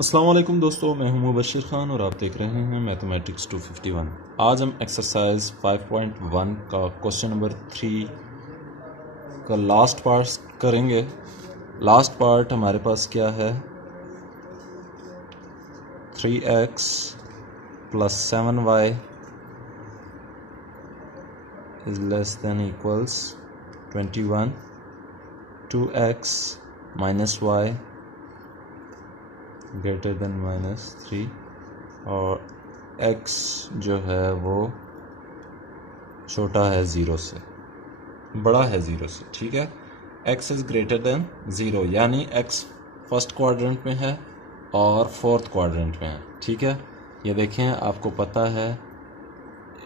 अस्सलाम वालेकुम दोस्तों, मैं हूं मुबशिर खान और आप देख रहे हैं मैथमेटिक्स 251। आज हम एक्सरसाइज 5.1 का क्वेश्चन नंबर 3 का लास्ट पार्ट करेंगे। लास्ट पार्ट हमारे पास क्या है, 3x plus 7y is less than equals 21, 2x minus y greater than -3 और x जो है वो छोटा है ज़ीरो से, बड़ा है ज़ीरो से। ठीक है, x is greater than zero, यानी x फर्स्ट क्वाड्रेंट में है और फोर्थ क्वाड्रेंट में है। ठीक है, ये देखें, आपको पता है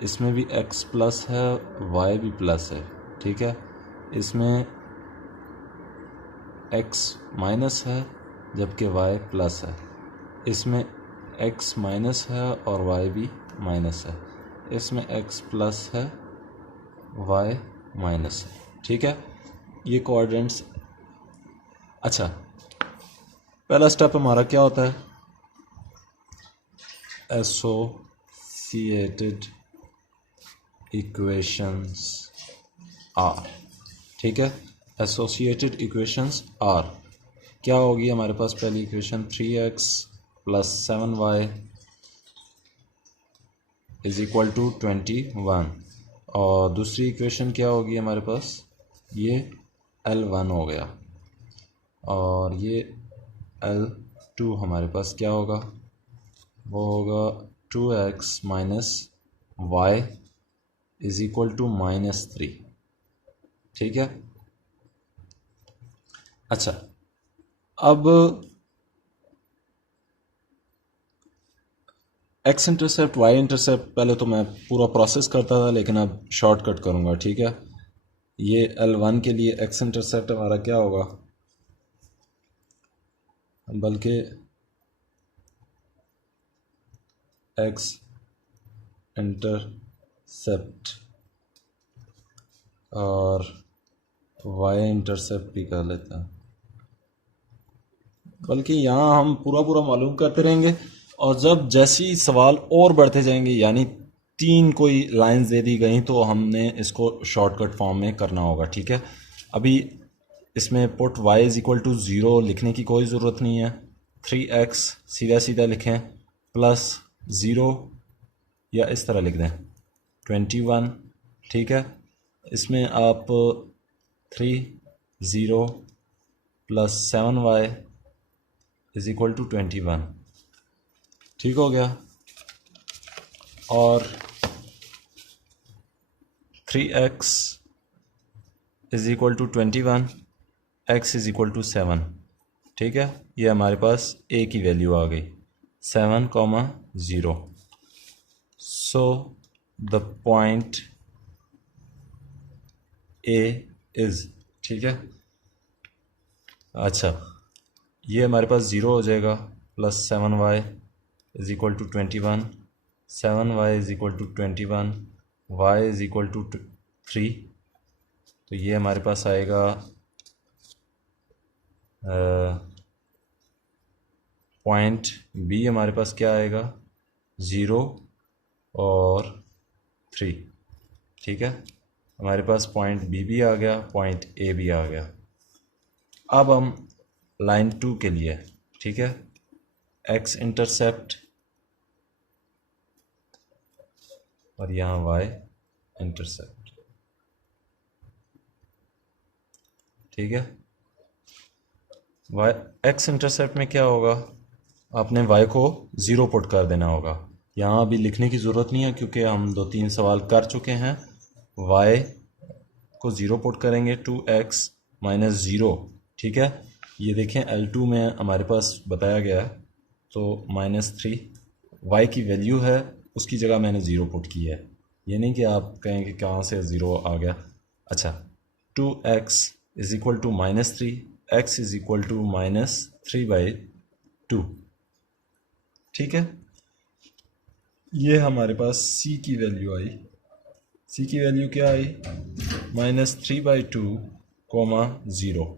इसमें भी x प्लस है, y भी प्लस है। ठीक है, इसमें x माइनस है जबकि y प्लस है, इसमें x माइनस है और y भी माइनस है, इसमें x प्लस है y माइनस है। ठीक है, ये कोऑर्डिनेट्स। अच्छा, पहला स्टेप हमारा क्या होता है, एसोसिएटेड इक्वेशंस आर। ठीक है, एसोसिएटेड इक्वेशंस आर क्या होगी हमारे पास, पहली equation 3x plus 7y is equal to 21 और दूसरी इक्वेशन क्या होगी हमारे पास, ये L1 हो गया और ये L2 हमारे पास क्या होगा, वो होगा 2x minus y is equal to -3। ठीक है, अच्छा, अब एक्स इंटरसेप्ट वाई इंटरसेप्ट पहले तो मैं पूरा प्रोसेस करता था, लेकिन अब शॉर्टकट करूँगा। ठीक है, ये L1 के लिए एक्स इंटरसेप्ट हमारा क्या होगा, बल्कि एक्स इंटरसेप्ट और वाई इंटरसेप्ट भी कर लेते हैं, बल्कि यहाँ हम पूरा मालूम करते रहेंगे और जब जैसे ही सवाल और बढ़ते जाएंगे, यानी 3 कोई लाइंस दे दी गई तो हमने इसको शॉर्टकट फॉर्म में करना होगा। ठीक है, अभी इसमें put y is equal to 0 लिखने की कोई ज़रूरत नहीं है, 3x सीधा सीधा लिखें प्लस 0 या इस तरह लिख दें 21। ठीक है, इसमें आप 3 0 plus 7y is equal to 21। ठीक हो गया, और 3x is equal to 21, x is equal to 7। ठीक है, ये हमारे पास a की वैल्यू आ गई 7,0। So the point a is, ठीक है, अच्छा, ये हमारे पास 0 हो जाएगा, plus 7y is equal to 21, 7y is equal to 21, y is equal to 3, तो ये हमारे पास आएगा पॉइंट b हमारे पास क्या आएगा, 0 और 3। ठीक है, हमारे पास पॉइंट b भी आ गया, पॉइंट a भी आ गया। अब हम लाइन 2 के लिए, ठीक है, x इंटरसेप्ट और यहाँ y इंटरसेप्ट। ठीक है, y x इंटरसेप्ट में क्या होगा, आपने y को 0 पुट कर देना होगा। यहाँ अभी लिखने की ज़रूरत नहीं है क्योंकि हम 2-3 सवाल कर चुके हैं। y को 0 पुट करेंगे, 2x माइनस 0। ठीक है, ये देखें L2 में हमारे पास बताया गया है, तो -3 y की वैल्यू है, उसकी जगह मैंने 0 पुट की है। ये नहीं कि आप कहें कि कहाँ से 0 आ गया। अच्छा, 2x is equal to -3, x is equal to -3/2। ठीक है, ये हमारे पास c की वैल्यू आई। c की वैल्यू क्या आई, -3/2, 0।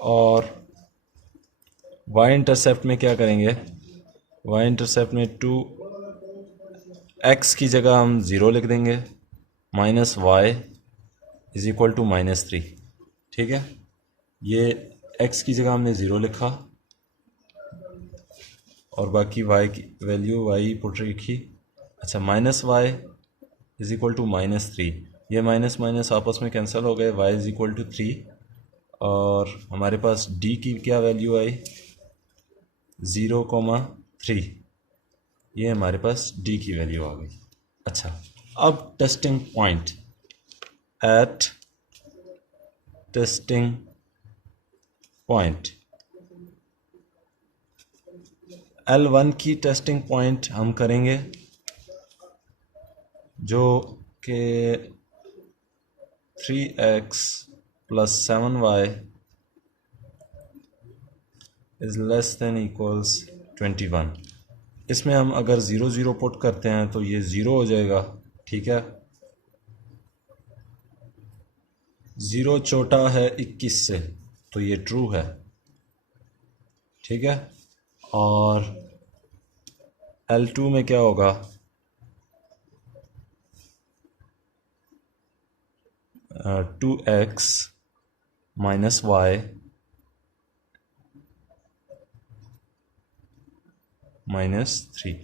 और वाई इंटरसेप्ट में क्या करेंगे, वाई इंटरसेप्ट में 2x की जगह हम 0 लिख देंगे, minus y is equal to -3। ठीक है, ये x की जगह हमने 0 लिखा और बाकी y की वैल्यू y पुट रखी। अच्छा, minus y is equal to -3, ये माइनस माइनस आपस में कैंसिल हो गए, y इज इक्वल टू 3 और हमारे पास d की क्या वैल्यू आई, 0,3, ये हमारे पास d की वैल्यू आ गई। अच्छा, अब testing point, at testing point L1 की टेस्टिंग पॉइंट हम करेंगे जो कि 3x + 7y is less than equals 21। इसमें हम अगर 0 0 पुट करते हैं तो ये 0 हो जाएगा। ठीक है, 0 छोटा है 21 से तो ये ट्रू है। ठीक है, और L2 में क्या होगा, 2x - y -3।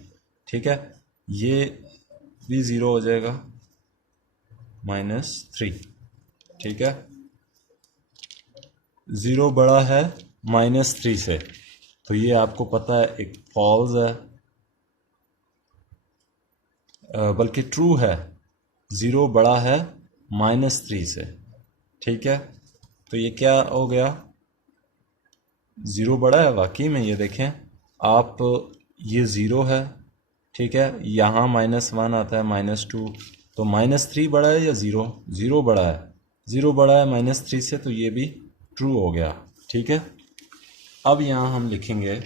ठीक है, ये भी 0 हो जाएगा, -3। ठीक है, 0 बड़ा है -3 से तो ये आपको पता है एक फॉल्स है, बल्कि ट्रू है, 0 बड़ा है -3 से। ठीक है, तो ये क्या हो गया, 0 बड़ा है वाकई में, ये देखें आप, ये 0 है। ठीक है, यहाँ -1 आता है, -2, तो -3 बड़ा है या 0, 0 बड़ा है, 0 बड़ा है -3 से तो ये भी ट्रू हो गया। ठीक है, अब यहाँ हम लिखेंगे,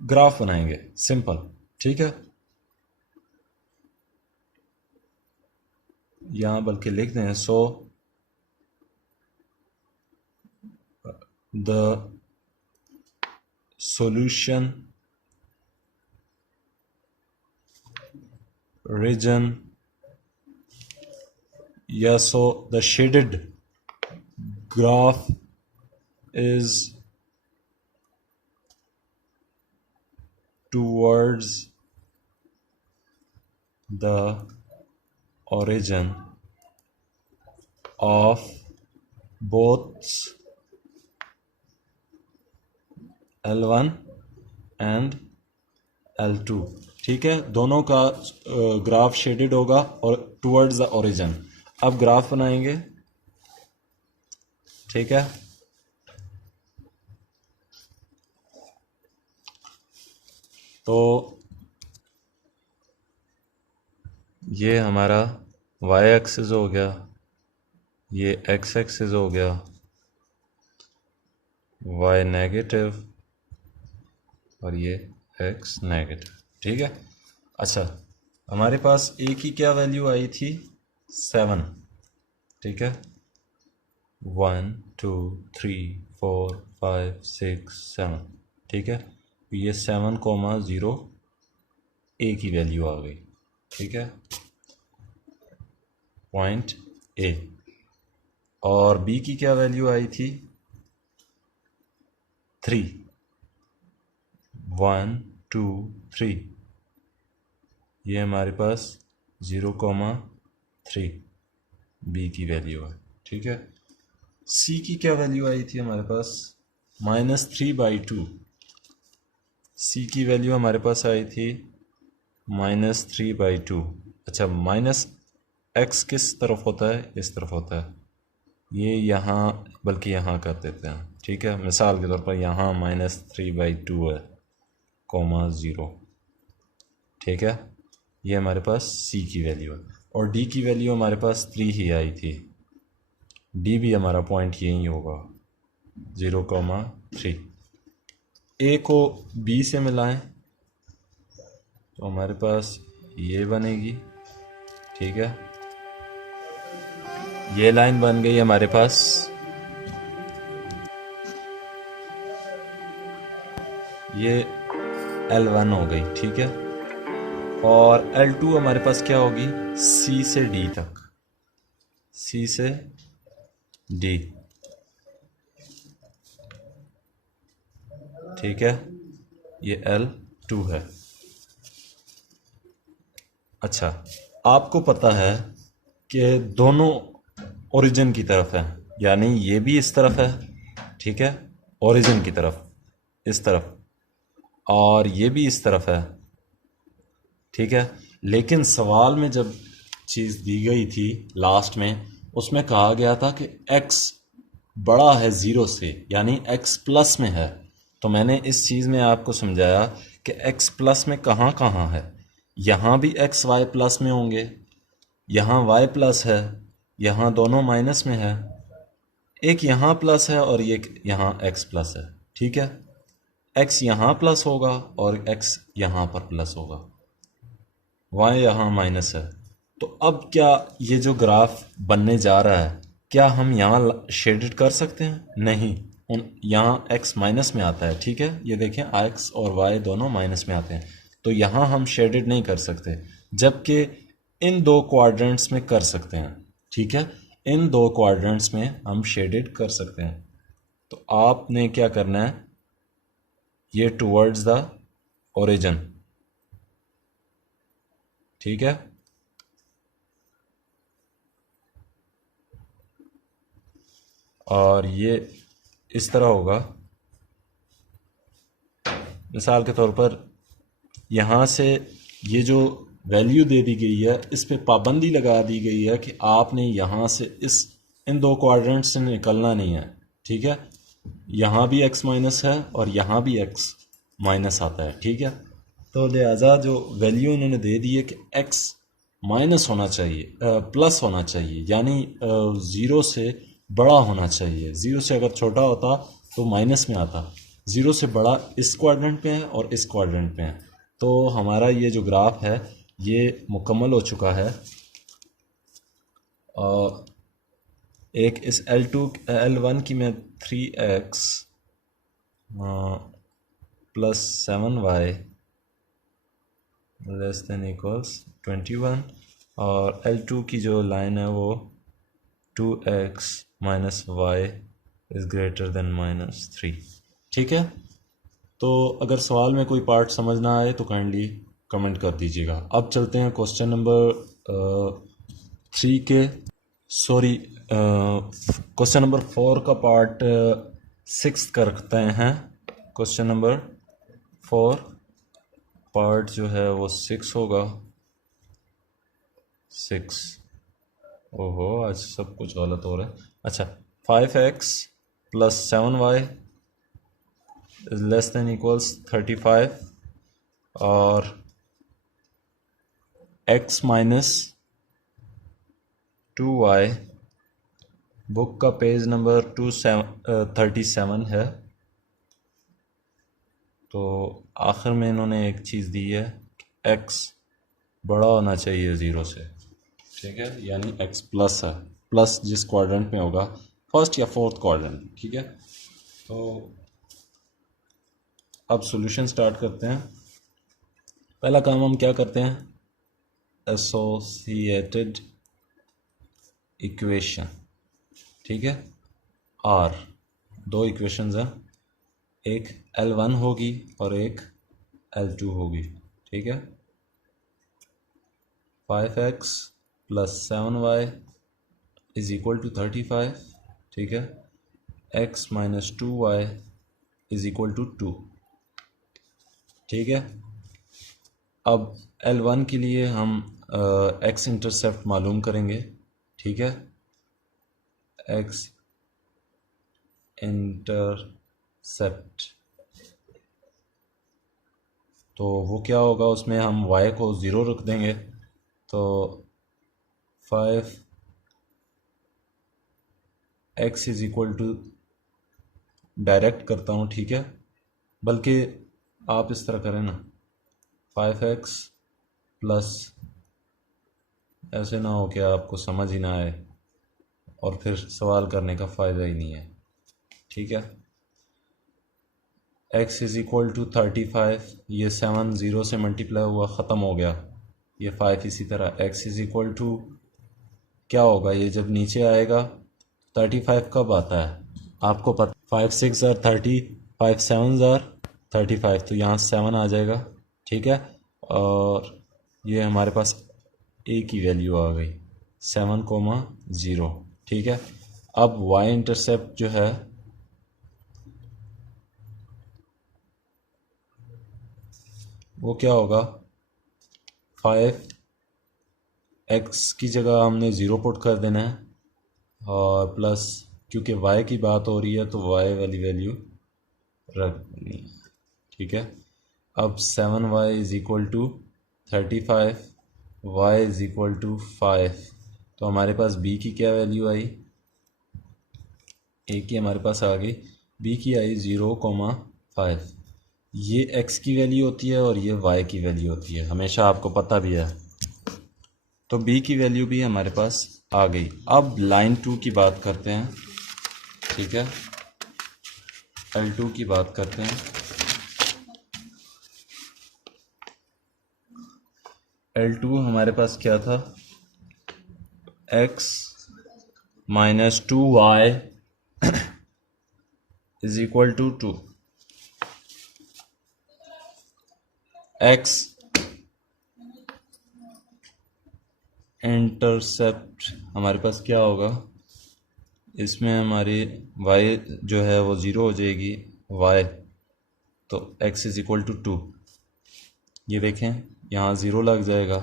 ग्राफ बनाएंगे सिंपल। ठीक है, यहाँ बल्कि लिख दें, so the solution region, yeah, so the shaded graph is towards the origin of both L1 and L2। ठीक है, दोनों का ग्राफ शेडेड होगा और टुवर्ड्स द ओरिजिन। अब ग्राफ बनाएंगे। ठीक है, तो ये हमारा y एक्सिस हो गया, ये x एक्सिस हो गया, y नेगेटिव और ये x नेगेटिव। ठीक है, अच्छा, हमारे पास a की क्या वैल्यू आई थी, 7। ठीक है, 1 2 3 4 5 6 7। ठीक है, ये 7,0 a की वैल्यू आ गई। ठीक है, पॉइंट a। और b की क्या वैल्यू आई थी, 3, 1 2 3, ये हमारे पास 0,3 b की वैल्यू है। ठीक है, c की क्या वैल्यू आई थी हमारे पास, -3/2। c की वैल्यू हमारे पास आई थी -3/2। अच्छा, -x किस तरफ होता है, इस तरफ होता है, ये यहाँ बल्कि यहाँ कर देते हैं। ठीक है, मिसाल के तौर पर यहाँ -3/2 है, ,0। ठीक है, ये हमारे पास c की वैल्यू है और d की वैल्यू हमारे पास 3 ही आई थी, d भी हमारा पॉइंट यही होगा, 0,3। a को b से मिलाएं तो हमारे पास ये बनेगी। ठीक है, ये लाइन बन गई हमारे पास ये L1 हो गई, ठीक है। और L2 हमारे पास क्या होगी, C से D तक, C से D, ठीक है, ये L2 है। अच्छा, आपको पता है कि दोनों ओरिजिन की तरफ है, यानी ये भी इस तरफ है, ठीक है, ओरिजिन की तरफ, इस तरफ, और ये भी इस तरफ है, ठीक है। लेकिन सवाल में जब चीज़ दी गई थी लास्ट में, उसमें कहा गया था कि x बड़ा है ज़ीरो से, यानी x प्लस में है। तो मैंने इस चीज़ में आपको समझाया कि x प्लस में कहाँ कहाँ है। यहाँ भी x y प्लस में होंगे, यहाँ y प्लस है, यहाँ दोनों माइनस में है, एक यहाँ प्लस है और एक यहाँ x प्लस है, ठीक है। x यहाँ प्लस होगा और x यहाँ पर प्लस होगा, y यहाँ माइनस है। तो अब क्या ये जो ग्राफ बनने जा रहा है, क्या हम यहाँ शेडेड कर सकते हैं? नहीं, यहाँ x माइनस में आता है, ठीक है, ये देखें x और y दोनों माइनस में आते हैं, तो यहाँ हम शेडेड नहीं कर सकते, जबकि इन दो क्वाड्रेंट्स में कर सकते हैं, ठीक है, इन दो क्वाड्रेंट्स में हम शेडेड कर सकते हैं। तो आपने क्या करना है, ये टुवर्ड्स द ओरिजिन, ठीक है, और ये इस तरह होगा। मिसाल के तौर पर यहाँ से ये जो वैल्यू दे दी गई है, इस पे पाबंदी लगा दी गई है कि आपने यहाँ से इन दो क्वाड्रेंट से निकलना नहीं है, ठीक है। यहाँ भी x माइनस है और यहाँ भी x माइनस आता है, ठीक है। तो लिहाजा जो वैल्यू इन्होंने दे दी है कि x माइनस होना चाहिए, प्लस होना चाहिए, यानी ज़ीरो से बड़ा होना चाहिए। ज़ीरो से अगर छोटा होता तो माइनस में आता, ज़ीरो से बड़ा इस क्वाड्रेंट में है और इस क्वाड्रेंट में है। तो हमारा ये जो ग्राफ है ये मुकम्मल हो चुका है। और एक इस L2 L1 की मैं 3x plus 7y less than equals 21, और L2 की जो लाइन है वो 2x minus y is greater than minus 3, ठीक है। तो अगर सवाल में कोई पार्ट समझ ना आए तो काइंडली कमेंट कर दीजिएगा। अब चलते हैं क्वेश्चन नंबर 3 के, सॉरी क्वेश्चन नंबर 4 का पार्ट 6 करते हैं। क्वेश्चन नंबर 4 पार्ट जो है वो 6 होगा, 6। ओहो, आज सब कुछ गलत हो रहा है। अच्छा, 5x plus 7y is less than equals 35, और x माइनस 2y, बुक का पेज नंबर 37 है। तो आखिर में इन्होंने एक चीज़ दी है, x बड़ा होना चाहिए ज़ीरो से, ठीक है, यानी x प्लस है, प्लस जिस क्वाड्रेंट में होगा, फर्स्ट या फोर्थ क्वाड्रेंट, ठीक है। तो अब सॉल्यूशन स्टार्ट करते हैं। पहला काम हम क्या करते हैं, एसोसिएटेड इक्वेशन, ठीक है। आर दो इक्वेशंस हैं, एक L1 होगी और एक L2 होगी, ठीक है। 5x plus 7y is equal to 35, ठीक है। x minus 2y is equal to 2, ठीक है। अब L1 के लिए हम x इंटरसेप्ट मालूम करेंगे, ठीक है। x इंटरसेप्ट, तो वो क्या होगा, उसमें हम y को ज़ीरो रख देंगे, तो 5x is equal to, direct करता हूँ, ठीक है, बल्कि आप इस तरह करें ना, 5x प्लस, ऐसे ना हो कि आपको समझ ही ना आए और फिर सवाल करने का फ़ायदा ही नहीं है, ठीक है। x इज़ इक्वल टू 35, ये 7 ज़ीरो से मल्टीप्लाई हुआ ख़त्म हो गया, ये 5 इसी तरह। x इज़ इक्वल टू क्या होगा, ये जब नीचे आएगा 35 कब आता है आपको पता, 5 6 ज़ार 30, 5 7 ज़ार 35, तो यहाँ 7 आ जाएगा, ठीक है। और ये हमारे पास a की वैल्यू आ गई 7,0, ठीक है। अब y इंटरसेप्ट जो है वो क्या होगा, 5x की जगह हमने ज़ीरो पुट कर देना है, और प्लस क्योंकि y की बात हो रही है तो y वाली वैल्यू रखनी है, ठीक है। अब 7y is equal to 35, y is equal to 5, तो हमारे पास b की क्या वैल्यू आई, a की हमारे पास आ गई, b की आई 0,5। ये x की वैल्यू होती है और ये y की वैल्यू होती है, हमेशा आपको पता भी है। तो b की वैल्यू भी हमारे पास आ गई। अब लाइन 2 की बात करते हैं, ठीक है, L2 की बात करते हैं। L2 हमारे पास क्या था, x minus 2y is equal to 2। x intercept हमारे पास क्या होगा, इसमें हमारी y जो है वो ज़ीरो हो जाएगी, y तो x इज़ इक्वल टू 2। ये देखें यहाँ ज़ीरो लग जाएगा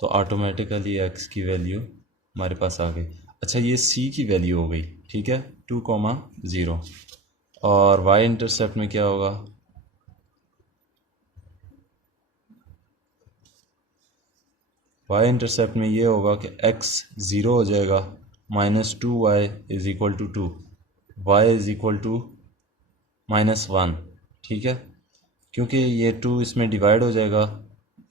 तो ऑटोमेटिकली x की वैल्यू हमारे पास आ गई। अच्छा, ये c की वैल्यू हो गई, ठीक है, 2,0। और y इंटरसेप्ट में क्या होगा, y इंटरसेप्ट में ये होगा कि x ज़ीरो हो जाएगा, -2y is equal to 2, y is equal to -1, ठीक है। क्योंकि ये 2 इसमें डिवाइड हो जाएगा,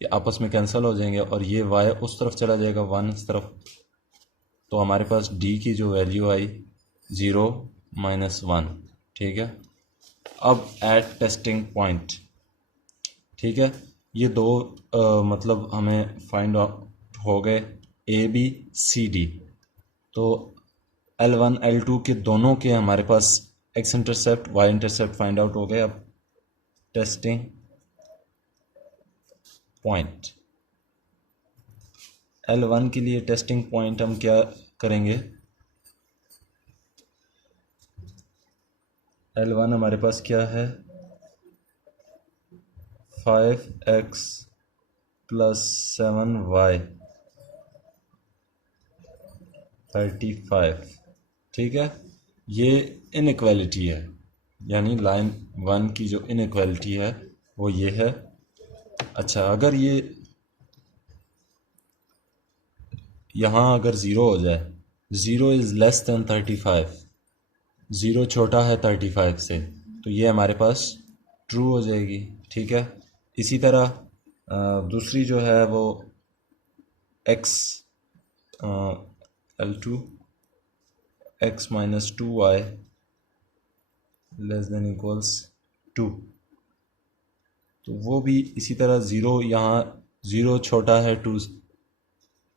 ये आपस में कैंसिल हो जाएंगे, और ये y उस तरफ चला जाएगा 1 इस तरफ, तो हमारे पास d की जो वैल्यू आई 0 -1, ठीक है। अब एट टेस्टिंग पॉइंट, ठीक है, ये दो मतलब हमें फाइंड आउट हो गए ए बी सी डी, तो L1 L2 के दोनों के हमारे पास x intercept y intercept find out हो गए। अब टेस्टिंग पॉइंट, L1 के लिए टेस्टिंग पॉइंट हम क्या करेंगे, L1 हमारे पास क्या है, 5x प्लस 7y 35, ठीक है। ये इनइक्वालिटी है, यानी लाइन 1 की जो इनइक्वालिटी है वो ये है। अच्छा, अगर ये यहाँ अगर ज़ीरो हो जाए, zero is less than 35, zero छोटा है 35 से, तो ये हमारे पास ट्रू हो जाएगी, ठीक है। इसी तरह दूसरी जो है वो x L2 x minus 2y less than equals 2, तो वो भी इसी तरह ज़ीरो, यहाँ ज़ीरो छोटा है 2,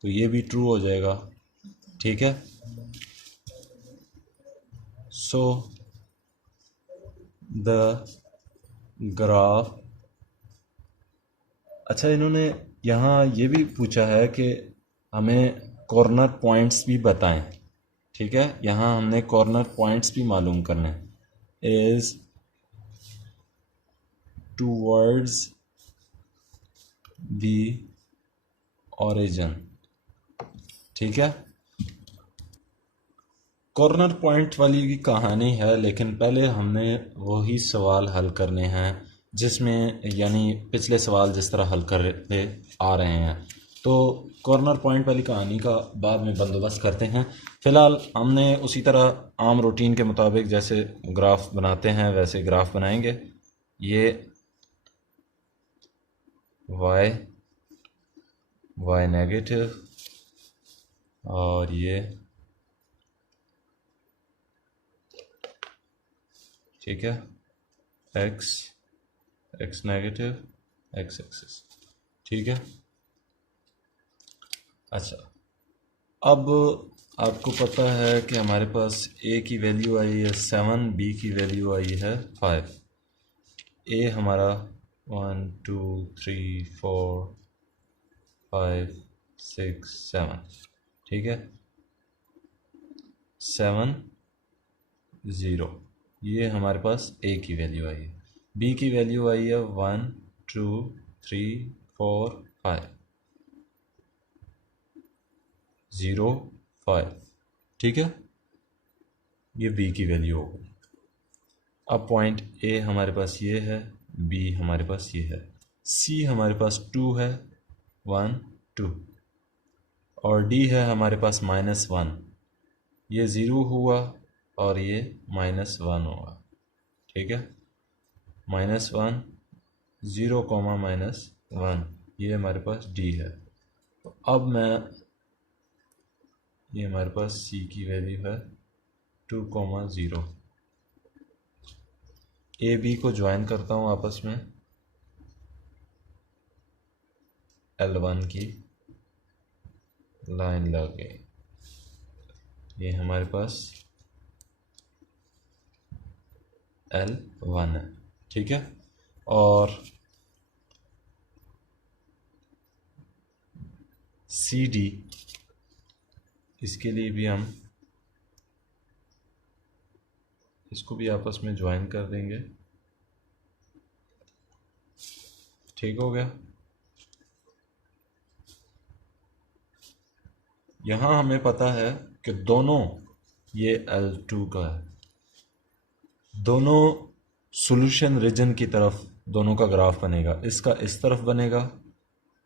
तो ये भी ट्रू हो जाएगा, ठीक है। सो द ग्राफ, अच्छा इन्होंने यहाँ ये भी पूछा है कि हमें कॉर्नर पॉइंट्स भी बताएं, ठीक है। यहाँ हमने कॉर्नर पॉइंट्स भी मालूम करने, इज़ टूवर्ड्स द ओरिजिन, ठीक है। कॉर्नर पॉइंट वाली भी कहानी है, लेकिन पहले हमने वही सवाल हल करने हैं जिसमें, यानी पिछले सवाल जिस तरह हल करते आ रहे हैं, तो कॉर्नर पॉइंट वाली कहानी का बाद में बंदोबस्त करते हैं। फ़िलहाल हमने उसी तरह आम रूटीन के मुताबिक जैसे ग्राफ बनाते हैं वैसे ग्राफ बनाएंगे। ये y नेगेटिव, और ये, ठीक है, x, x negative, x axis, ठीक है। अच्छा, अब आपको पता है कि हमारे पास ए की वैल्यू आई है 7, बी की वैल्यू आई है 5। ए हमारा 1 2 3 4 5 6 7, ठीक है। 7 0, ये हमारे पास ए की वैल्यू आई है। बी की वैल्यू आई है 1 2 3 4 5 0 5, ठीक है। ये बी की वैल्यू हो गई। अब पॉइंट ए हमारे पास ये है, बी हमारे पास ये है, सी हमारे पास 2 है, 1 2, और डी है हमारे पास -1। ये ज़ीरो हुआ और ये -1 हुआ, ठीक है। -1 0 -1, ये हमारे पास डी है। तो अब मैं, ये हमारे पास सी की वैल्यू है 2 0। ए बी को ज्वाइन करता हूँ आपस में, L1 की लाइन लगे, ये हमारे पास L1 है, ठीक है। और सी डी, इसके लिए भी हम इसको भी आपस में ज्वाइन कर देंगे, ठीक हो गया। यहाँ हमें पता है कि दोनों, ये L2 का है, दोनों सॉल्यूशन रीजन की तरफ दोनों का ग्राफ बनेगा। इसका इस तरफ बनेगा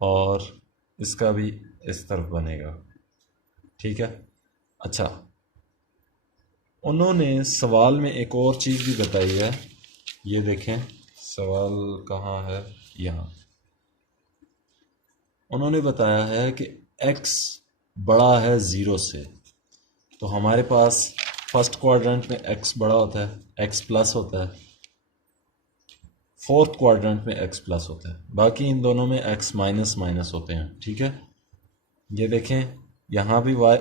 और इसका भी इस तरफ बनेगा, ठीक है। अच्छा, उन्होंने सवाल में एक और चीज़ भी बताई है, ये देखें सवाल कहाँ है, यहाँ। उन्होंने बताया है कि x बड़ा है 0 से, तो हमारे पास फर्स्ट क्वाड्रेंट में x बड़ा होता है, x प्लस होता है, फोर्थ क्वाड्रेंट में x प्लस होता है, बाकी इन दोनों में x माइनस माइनस होते हैं, ठीक है। ये देखें यहाँ भी y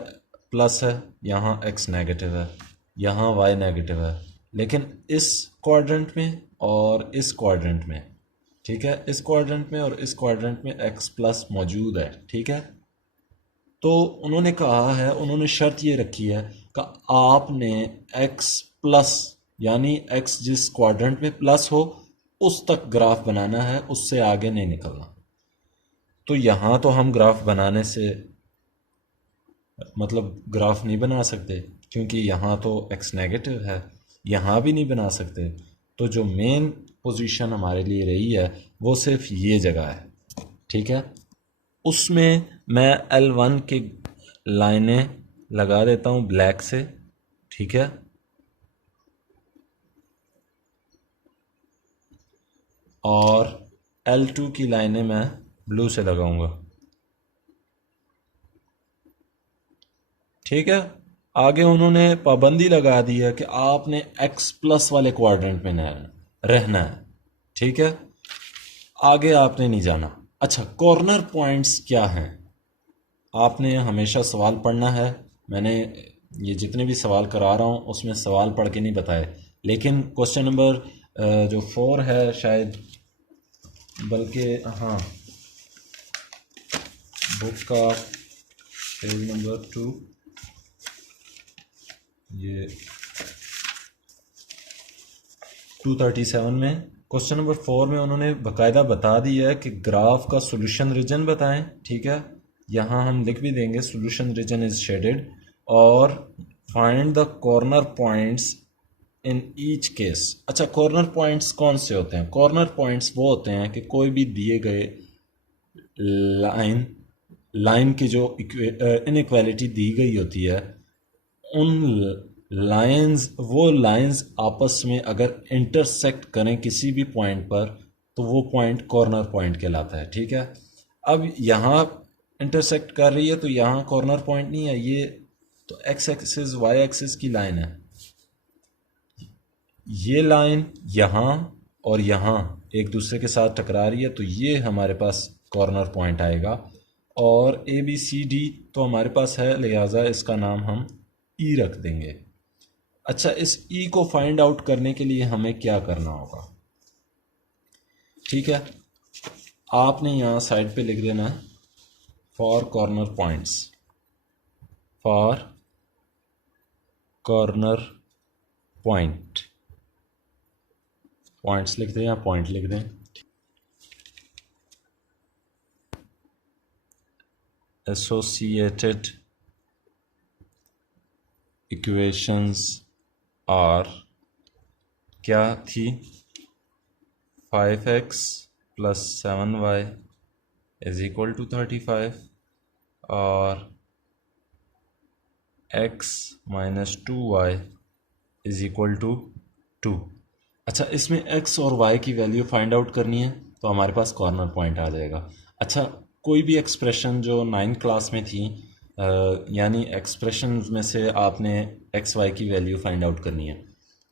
प्लस है, यहाँ x नेगेटिव है, यहाँ y नेगेटिव है, लेकिन इस क्वाड्रेंट में और इस क्वाड्रेंट में, ठीक है, इस क्वाड्रेंट में और इस क्वाड्रेंट में x प्लस मौजूद है, ठीक है। तो उन्होंने कहा है, उन्होंने शर्त ये रखी है कि आपने x प्लस, यानी x जिस क्वाड्रेंट में प्लस हो उस तक ग्राफ बनाना है, उससे आगे नहीं निकलना। तो यहाँ तो हम ग्राफ बनाने से मतलब ग्राफ नहीं बना सकते, क्योंकि यहाँ तो x नेगेटिव है, यहाँ भी नहीं बना सकते। तो जो मेन पोजीशन हमारे लिए रही है वो सिर्फ ये जगह है, ठीक है। उसमें मैं L1 की लाइनें लगा देता हूँ ब्लैक से, ठीक है। और L2 की लाइनें मैं ब्लू से लगाऊंगा, ठीक है। आगे उन्होंने पाबंदी लगा दी है कि आपने x प्लस वाले क्वाड्रेंट में रहना है, ठीक है, आगे आपने नहीं जाना। अच्छा, कॉर्नर पॉइंट्स क्या हैं? आपने हमेशा सवाल पढ़ना है। मैंने ये जितने भी सवाल करा रहा हूँ उसमें सवाल पढ़ के नहीं बताए, लेकिन क्वेश्चन नंबर जो 4 है शायद, बल्कि हाँ, बुक का पेज नंबर 2, ये 237 में क्वेश्चन नंबर 4 में उन्होंने बाकायदा बता दिया है कि ग्राफ का सॉल्यूशन रीजन बताएं, ठीक है। यहाँ हम लिख भी देंगे सॉल्यूशन रीजन इज शेडेड, और find the corner points in each case. अच्छा, कॉर्नर पॉइंट्स कौन से होते हैं? कॉर्नर पॉइंट्स वो होते हैं कि कोई भी दिए गए लाइन की जो इनइक्वालिटी दी गई होती है, उन वो लाइंस आपस में अगर इंटरसेक्ट करें किसी भी पॉइंट पर, तो वो पॉइंट कॉर्नर पॉइंट कहलाता है, ठीक है। अब यहाँ इंटरसेक्ट कर रही है तो यहाँ कॉर्नर पॉइंट नहीं है, ये तो एक्स एक्सिस वाई एक्सिस की लाइन है। ये लाइन यहाँ और यहाँ एक दूसरे के साथ टकरा रही है, तो ये हमारे पास कॉर्नर पॉइंट आएगा। और ए बी सी डी तो हमारे पास है, लिहाजा इसका नाम हम ई रख देंगे। अच्छा, इस ई को फाइंड आउट करने के लिए हमें क्या करना होगा? ठीक है, आपने यहाँ साइड पे लिख देना है for corner points, for corner point, points लिख दें या पॉइंट लिख दें। एसोसिएटेड इक्वेशंस आर क्या थी? 5x plus 7y is equal to 35 और x minus 2y is equal to 2। अच्छा, इसमें x और y की वैल्यू फाइंड आउट करनी है तो हमारे पास कॉर्नर पॉइंट आ जाएगा। अच्छा, कोई भी एक्सप्रेशन जो 9th क्लास में थी, यानी एक्सप्रेशन में से आपने x y की वैल्यू फाइंड आउट करनी है,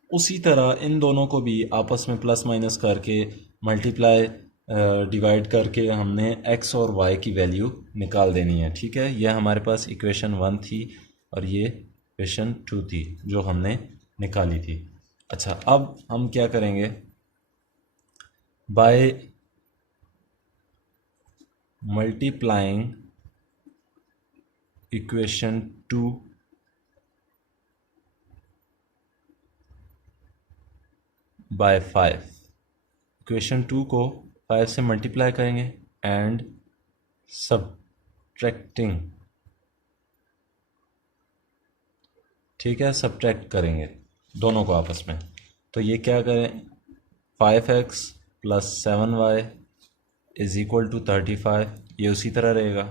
उसी तरह इन दोनों को भी आपस में प्लस माइनस करके मल्टीप्लाई डिवाइड करके हमने x और y की वैल्यू निकाल देनी है। ठीक है, यह हमारे पास इक्वेशन 1 थी और ये इक्वेशन 2 थी जो हमने निकाली थी। अच्छा, अब हम क्या करेंगे? By multiplying equation 2 by 5, equation 2 को 5 से मल्टीप्लाई करेंगे एंड सब्ट्रैक्टिंग, ठीक है, सब्ट्रैक्ट करेंगे दोनों को आपस में। तो ये क्या करें? 5x plus 7y is equal to 35, ये उसी तरह रहेगा।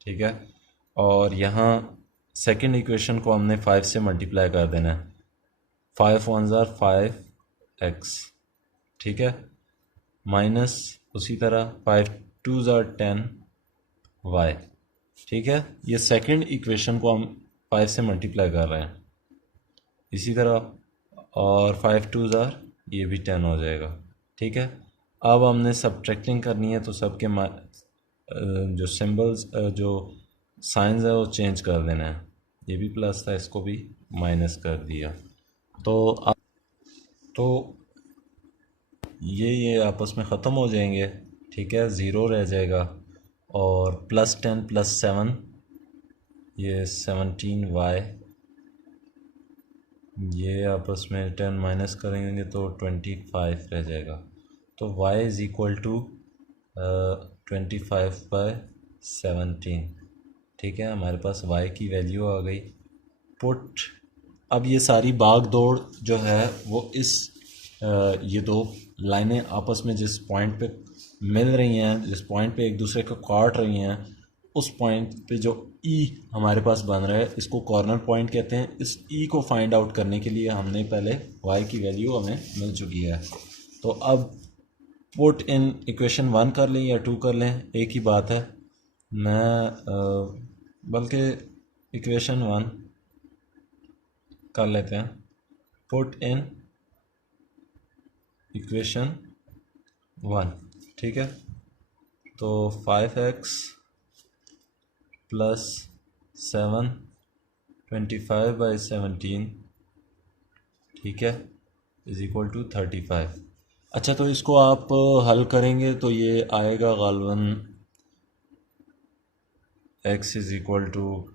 ठीक है, और यहाँ सेकेंड इक्वेशन को हमने 5 से मल्टीप्लाई कर देना है। 5 वन ज़ार 5x, ठीक है, माइनस उसी तरह 5 टू ज़ार 10y। ठीक है, ये सेकेंड इक्वेशन को हम 5 से मल्टीप्लाई कर रहे हैं इसी तरह, और 5 टू ज़ार ये भी 10 हो जाएगा। ठीक है, अब हमने सब्ट्रैक्टिंग करनी है तो सबके जो सिंबल्स जो साइंस है वो चेंज कर देना है। ये भी प्लस था, इसको भी माइनस कर दिया। तो अब तो ये आपस में ख़त्म हो जाएंगे। ठीक है, ज़ीरो रह जाएगा और प्लस 10 प्लस 7 ये 17y, ये आपस में 10 माइनस करेंगे तो 25 रह जाएगा। तो y इज़ इक्वल टू 25/17। ठीक है, हमारे पास y की वैल्यू आ गई। पुट, अब ये सारी भाग दौड़ जो है वो इस ये दो लाइनें आपस में जिस पॉइंट पे मिल रही हैं, जिस पॉइंट पे एक दूसरे को काट रही हैं, उस पॉइंट पे जो ई हमारे पास बन रहा है इसको कॉर्नर पॉइंट कहते हैं। इस ई को फाइंड आउट करने के लिए हमने पहले y की वैल्यू हमें मिल चुकी है, तो अब पुट इन इक्वेशन 1 कर लें या 2 कर लें, एक ही बात है। मैं बल्कि इक्वेशन 1 कर लेते हैं। पुट इन इक्वेशन 1, ठीक है, तो 5x प्लस 7 25/17, ठीक है, इज इक्वल टू 35। अच्छा, तो इसको आप हल करेंगे तो ये आएगा गालबन x इज इक्वल टू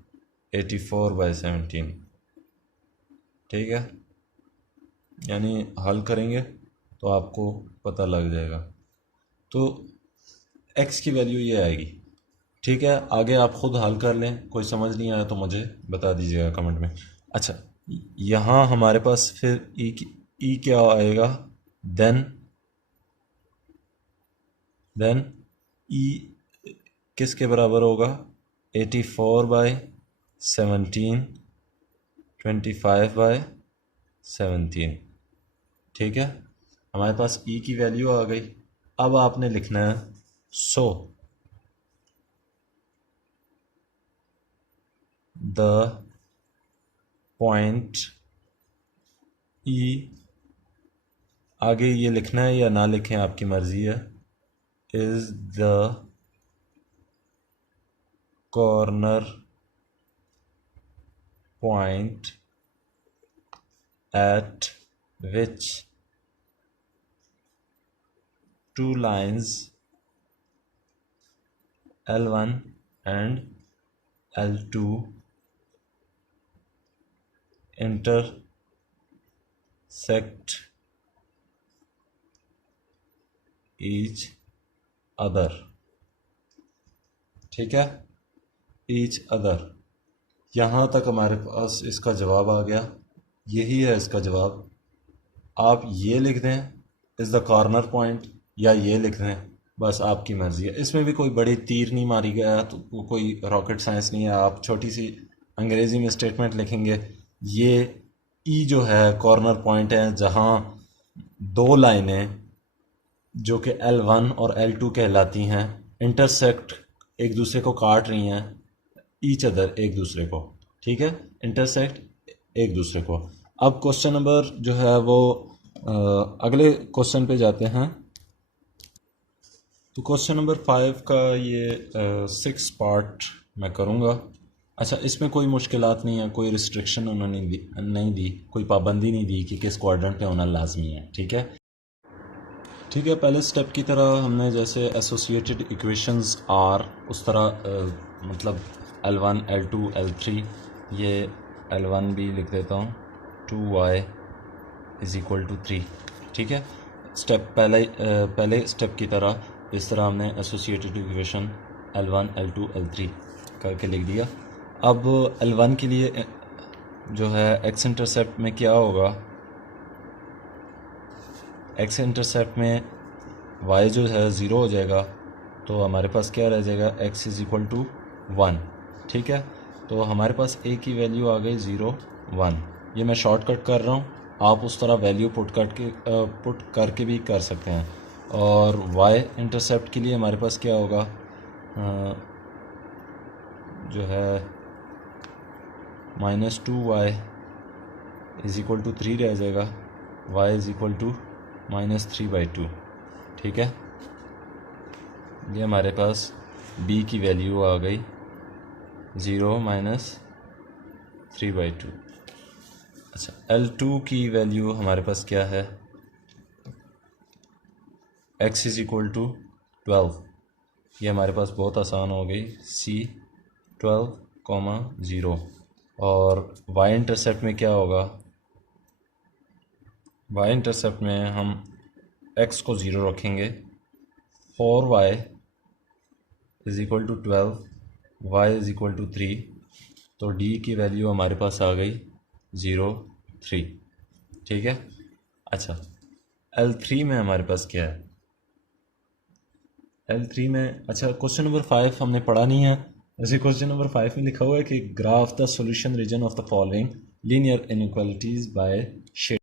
84/17। ठीक है, यानी हल करेंगे तो आपको पता लग जाएगा। तो x की वैल्यू ये आएगी। ठीक है, आगे आप खुद हल कर लें, कोई समझ नहीं आया तो मुझे बता दीजिएगा कमेंट में। अच्छा, यहाँ हमारे पास फिर ई क्या आएगा? देन ई किसके बराबर होगा? 84/17, 25/17। ठीक है, हमारे पास ई की वैल्यू आ गई। अब आपने लिखना है सो द पॉइंट ई आगे ये लिखना है या ना लिखें आपकी मर्ज़ी है। Is the corner point eight which two lines L1 and L2 intersect each other। ठीक है, each other। यहाँ तक हमारे पास इसका जवाब आ गया, यही है इसका जवाब। आप ये लिख दें इज़ द कॉर्नर पॉइंट, या ये लिख दें, बस आपकी मर्ज़ी है। इसमें भी कोई बड़ी तीर नहीं मारी गया, तो कोई रॉकेट साइंस नहीं है। आप छोटी सी अंग्रेज़ी में स्टेटमेंट लिखेंगे, ये ई जो है कॉर्नर पॉइंट है जहाँ दो लाइनें जो कि L1 और L2 कहलाती हैं इंटरसेक्ट, एक दूसरे को काट रही हैं, ईच अदर, एक दूसरे को। ठीक है, इंटरसेक्ट एक दूसरे को। अब क्वेश्चन नंबर जो है वो अगले क्वेश्चन पे जाते हैं। तो क्वेश्चन नंबर 5 का ये 6 पार्ट मैं करूँगा। अच्छा, इसमें कोई मुश्किलात नहीं है, कोई रिस्ट्रिक्शन उन्होंने नहीं दी, कोई पाबंदी नहीं दी कि किस क्वाड्रेंट पे होना लाजमी है। ठीक है, ठीक है। पहले स्टेप की तरह हमने जैसे एसोसिएटेड इक्वेशंस आर, उस तरह मतलब L1 L2 L3, ये L1 भी लिख देता हूँ, 2y इज़ इक्वल टू 3। ठीक है, स्टेप पहले स्टेप की तरह इस तरह हमने associated equation L1 L2 L3 करके लिख दिया। अब L1 के लिए जो है एक्स इंटरसेप्ट में क्या होगा, एक्स इंटरसेप्ट में y जो है 0 हो जाएगा, तो हमारे पास क्या रह जाएगा, x इज़ इक्वल टू 1। ठीक है, तो हमारे पास a की वैल्यू आ गई 0 1। ये मैं शॉर्टकट कर रहा हूँ, आप उस तरह वैल्यू पुट करके भी कर सकते हैं। और y इंटरसेप्ट के लिए हमारे पास क्या होगा, जो है -2y इज़ इक्वल टू 3 रह जाएगा, y इज़ इक्वल टू -3/2। ठीक है, ये हमारे पास b की वैल्यू आ गई 0 -3/2। अच्छा, L2 की वैल्यू हमारे पास क्या है, x इज़ इक्वल टू 12। ये हमारे पास बहुत आसान हो गई, c 12, 0। और y इंटरसेप्ट में क्या होगा, y इंटरसेप्ट में हम x को 0 रखेंगे, 4y is equal to 12, y is equal to 3, तो d की वैल्यू हमारे पास आ गई 0 3। ठीक है, अच्छा L3 में हमारे पास क्या है, L3 में, अच्छा क्वेश्चन नंबर 5 हमने पढ़ा नहीं है। जैसे क्वेश्चन नंबर 5 में लिखा हुआ है कि graph the solution region of the following linear inequalities by shade.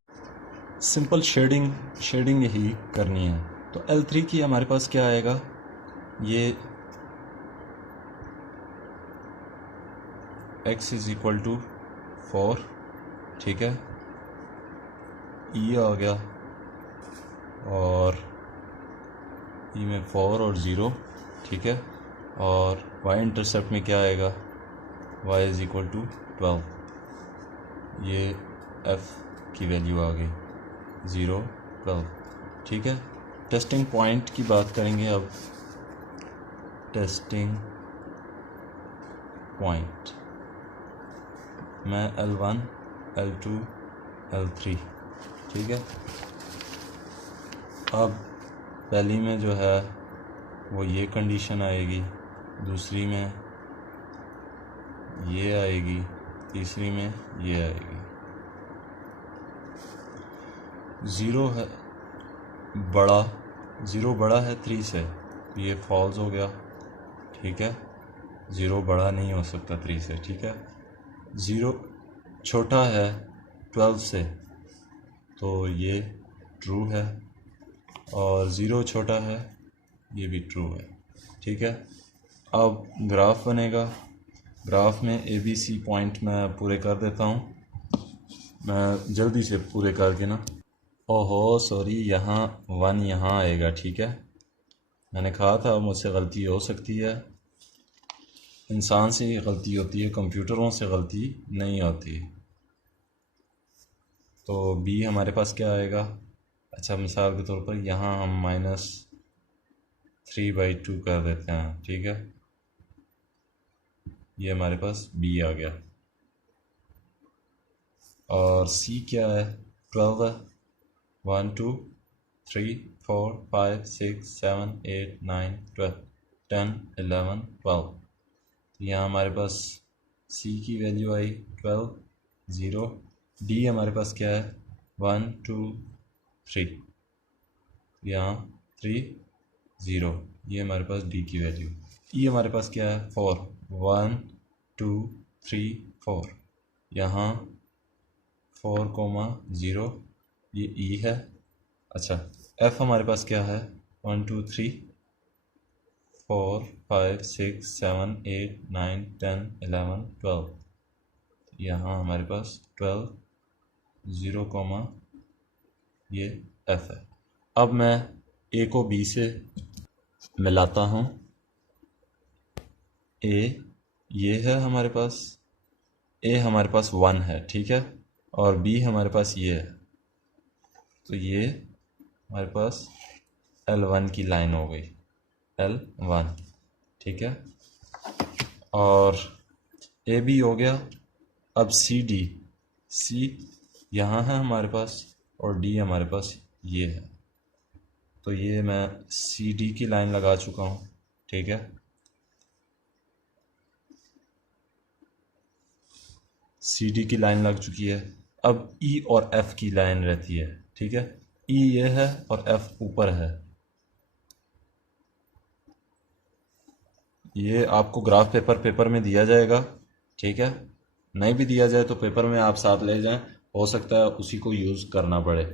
Simple shading यही करनी है। तो L3 की हमारे पास क्या आएगा, ये x इज़ इक्वल टू 4। ठीक है, e आ गया, और e में 4 और 0। ठीक है, और y इंटरसेप्ट में क्या आएगा, y इज़ इक्वल टू 12। ये f की वैल्यू आ गई 0 12। ठीक है, टेस्टिंग पॉइंट की बात करेंगे अब। टेस्टिंग पॉइंट में L1 L2 L3। ठीक है, अब पहली में जो है वो ये कंडीशन आएगी, दूसरी में ये आएगी, तीसरी में ये आएगी। 0 है बड़ा, 0 बड़ा है 3 से, तो ये फॉल्स हो गया। ठीक है, 0 बड़ा नहीं हो सकता 3 से। ठीक है, 0 छोटा है 12 से, तो ये ट्रू है, और 0 छोटा है, ये भी ट्रू है। ठीक है, अब ग्राफ बनेगा। ग्राफ में ABC पॉइंट मैं पूरे कर देता हूँ, मैं जल्दी से पूरे करके ना ओहो सॉरी, यहाँ 1 यहाँ आएगा, ठीक है। मैंने कहा था मुझसे गलती हो सकती है, इंसान से ही गलती होती है, कंप्यूटरों से गलती नहीं होती। तो बी हमारे पास क्या आएगा? अच्छा, मिसाल के तौर पर यहाँ हम -3/2 कर देते हैं, ठीक है। ये हमारे पास बी आ गया। और सी क्या है? 12 है। 1 2 3 4 5 6 7 8 9 12 10 11 12। तो यहाँ हमारे पास सी की वैल्यू आई 12 0। डी हमारे पास क्या है? 1 2 3, यहाँ 3 0। ये हमारे पास डी की वैल्यू। ई हमारे पास क्या है? 4 1 2 3 4, यहाँ 4,0, ये ई है। अच्छा, एफ हमारे पास क्या है? 1 2 3 4 5 6 7 8 9 10 11 12। यहाँ हमारे पास 12 0, ये एफ है। अब मैं ए को बी से मिलाता हूँ। ए ये है हमारे पास, ए हमारे पास 1 है, ठीक है। और बी हमारे पास ये है, तो ये हमारे पास L1 की लाइन हो गई, L1, ठीक है। और ए बी हो गया। अब सी डी, सी यहाँ है हमारे पास और डी हमारे पास ये है, तो ये मैं सी डी की लाइन लगा चुका हूँ, ठीक है। सी डी की लाइन लग चुकी है। अब ई और एफ की लाइन रहती है, ठीक है। ई ये है और एफ ऊपर है। ये आपको ग्राफ पेपर में दिया जाएगा, ठीक है। नहीं भी दिया जाए तो पेपर में आप साथ ले जाएं, हो सकता है उसी को यूज़ करना पड़े।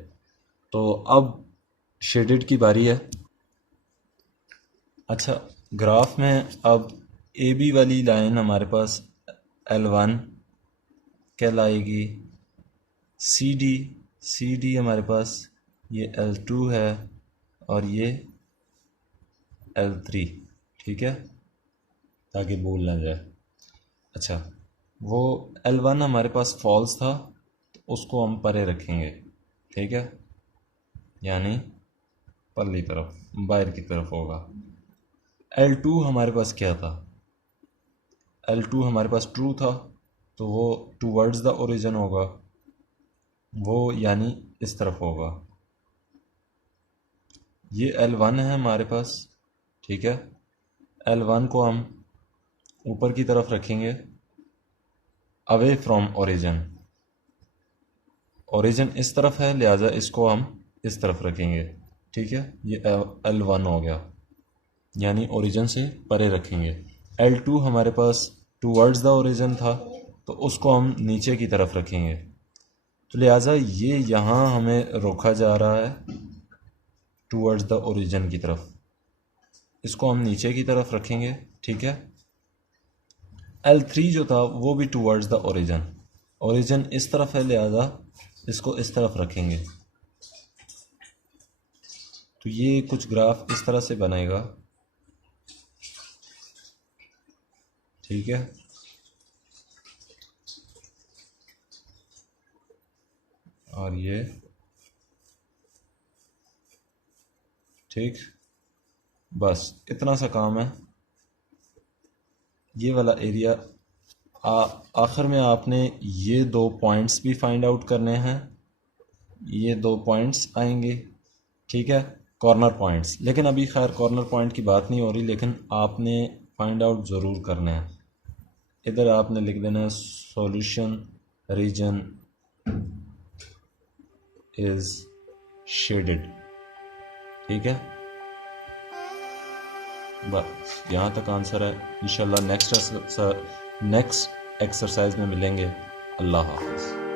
तो अब शेडेड की बारी है। अच्छा, ग्राफ में अब ए बी वाली लाइन हमारे पास L1 कहलाएगी। सी डी हमारे पास ये L2 है और ये L3, ठीक है, ताकि भूल ना जाए। अच्छा, वो L1 हमारे पास फॉल्स था, तो उसको हम परे रखेंगे, ठीक है, यानी परली तरफ, बाहर की तरफ होगा। L2 हमारे पास क्या था? L2 हमारे पास ट्रू था, तो वो टूवर्ड्स द ओरिजिन होगा, वो यानी इस तरफ होगा। ये L1 है हमारे पास, ठीक है। L1 को हम ऊपर की तरफ रखेंगे, अवे फ्रॉम ओरिजिन। ओरिजिन इस तरफ है, लिहाजा इसको हम इस तरफ रखेंगे, ठीक है। ये L1 हो गया, यानी ओरिजिन से परे रखेंगे। L2 हमारे पास टूवर्ड्स द ओरिजिन था, तो उसको हम नीचे की तरफ रखेंगे, तो लिहाजा ये यहाँ हमें रोका जा रहा है टूवर्ड्स द ओरिजिन की तरफ, इसको हम नीचे की तरफ रखेंगे, ठीक है। L3 जो था वो भी टूवर्ड्स द ओरिजिन, ओरिजिन इस तरफ है, लिहाजा इसको इस तरफ रखेंगे। तो ये कुछ ग्राफ इस तरह से बनेगा, ठीक है। और ये ठीक, बस इतना सा काम है। ये वाला एरिया आखिर में आपने ये 2 पॉइंट्स भी फाइंड आउट करने हैं, ये 2 पॉइंट्स आएंगे, ठीक है, कॉर्नर पॉइंट्स। लेकिन अभी खैर कॉर्नर पॉइंट की बात नहीं हो रही, लेकिन आपने फाइंड आउट ज़रूर करना है। इधर आपने लिख देना सॉल्यूशन रीजन इज़ शेडेड, ठीक है। बस यहाँ तक आंसर है। इंशाल्लाह नेक्स्ट एक्सरसाइज में मिलेंगे। अल्लाह हाफ़िज़।